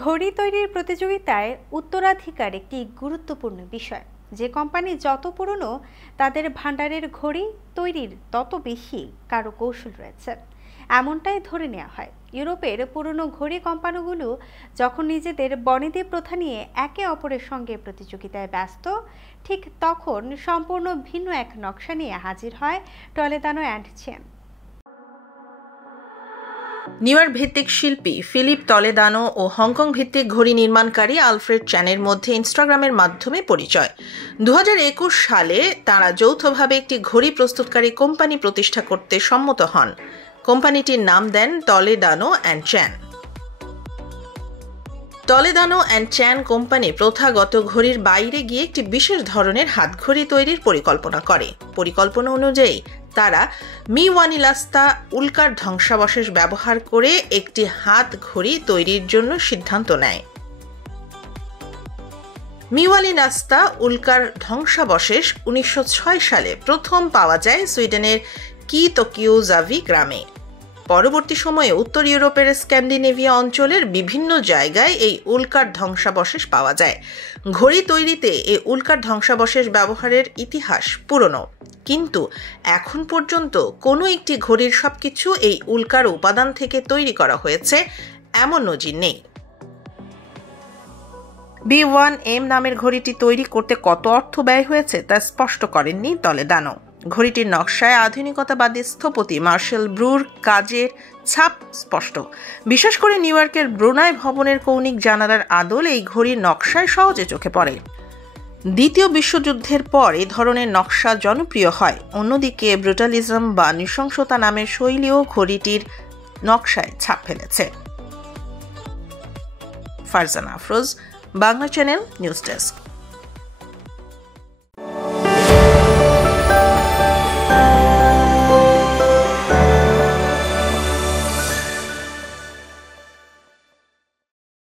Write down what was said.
ঘড়ি তৈরির প্রতিযোগিতায় উত্তরাধিকার একটি গুরুত্বপূর্ণ বিষয়। যে কোম্পানি যত পুরনো, তাদের ভান্ডারের ঘড়ি তৈরির তত বেশি কারুকৌশল রয়েছে, এমনটাই ধরে নেওয়া হয়। ইউরোপের পুরনো ঘড়ি কোম্পানিগুলো যখন নিজেদের বনেদি প্রথা নিয়ে একে অপরের সঙ্গে প্রতিযোগিতায় ব্যস্ত, ঠিক তখন সম্পূর্ণ ভিন্ন এক নকশা নিয়ে হাজির হয় টলেদানো অ্যান্ড চেন। নিউ ইয়র্ক ভিত্তিক শিল্পী ফিলিপ টলেদানো ও হংকং ভিত্তিক ঘড়ি নির্মাণকারী আলফ্রেড চ্যানের মধ্যে ইনস্টাগ্রামের মাধ্যমে পরিচয়। 2021 সালে তাঁরা যৌথভাবে একটি ঘড়ি প্রস্তুতকারী কোম্পানি প্রতিষ্ঠা করতে সম্মত হন। কোম্পানিটির নাম দেন Toledano and Chan. Toledano and Chan company প্রথাগত ঘড়ির বাইরে গিয়ে একটি বিশেষ ধরনের হাতঘড়ি তৈরির পরিকল্পনা করে। পরিকল্পনা অনুযায়ী তারা মিওয়ানিলাস্তা উল্কার ধ্বংসাবশেষ ব্যবহার করে একটি হাত ঘড়ি তৈরির জন্য সিদ্ধান্ত নেয়। মিওয়ানিলাস্তা উল্কার ধ্বংসাবশেষ 1906 সালে প্রথম পাওয়া যায় সুইডেনের কিতকিউজাভি গ্রামে। পরবর্তী সময়ে উত্তর ইউরোপের স্ক্যান্ডিনেভিয়া অঞ্চলের বিভিন্ন জায়গায় এই উল্কার ধ্বংসাবশেষ পাওয়া যায়। ঘড়ি তৈরিতে এই উল্কার ধ্বংসাবশেষ ব্যবহারের ইতিহাস পুরনো, কিন্তু এখন পর্যন্ত কোনো একটি ঘড়ির সবকিছু এই উল্কার উপাদান থেকে তৈরি করা হয়েছে এমন নজির নেই। B1M নামের ঘড়িটি তৈরি করতে কত অর্থ ব্যয় হয়েছে তা স্পষ্ট করেননি টলেদানো। ঘড়িটির নকশায় আধুনিকতাবাদী স্থপতি মার্শেল ব্রুর কাজের ছাপ স্পষ্ট। বিশেষ করে নিউ ইয়র্কের ব্রুনাই ভবনের কৌণিক জানালার আদল এই ঘড়ির নকশায় সহজে চোখে পড়ে। দ্বিতীয় বিশ্বযুদ্ধের পর এই ধরনের নকশা জনপ্রিয় হয়। অন্যদিকে ব্রুটালিজম বা নৃশংসতা নামের শৈলীও ঘড়িটির নকশায় ছাপ ফেলেছে। Farzana Afroz, Bangla channel, news desk.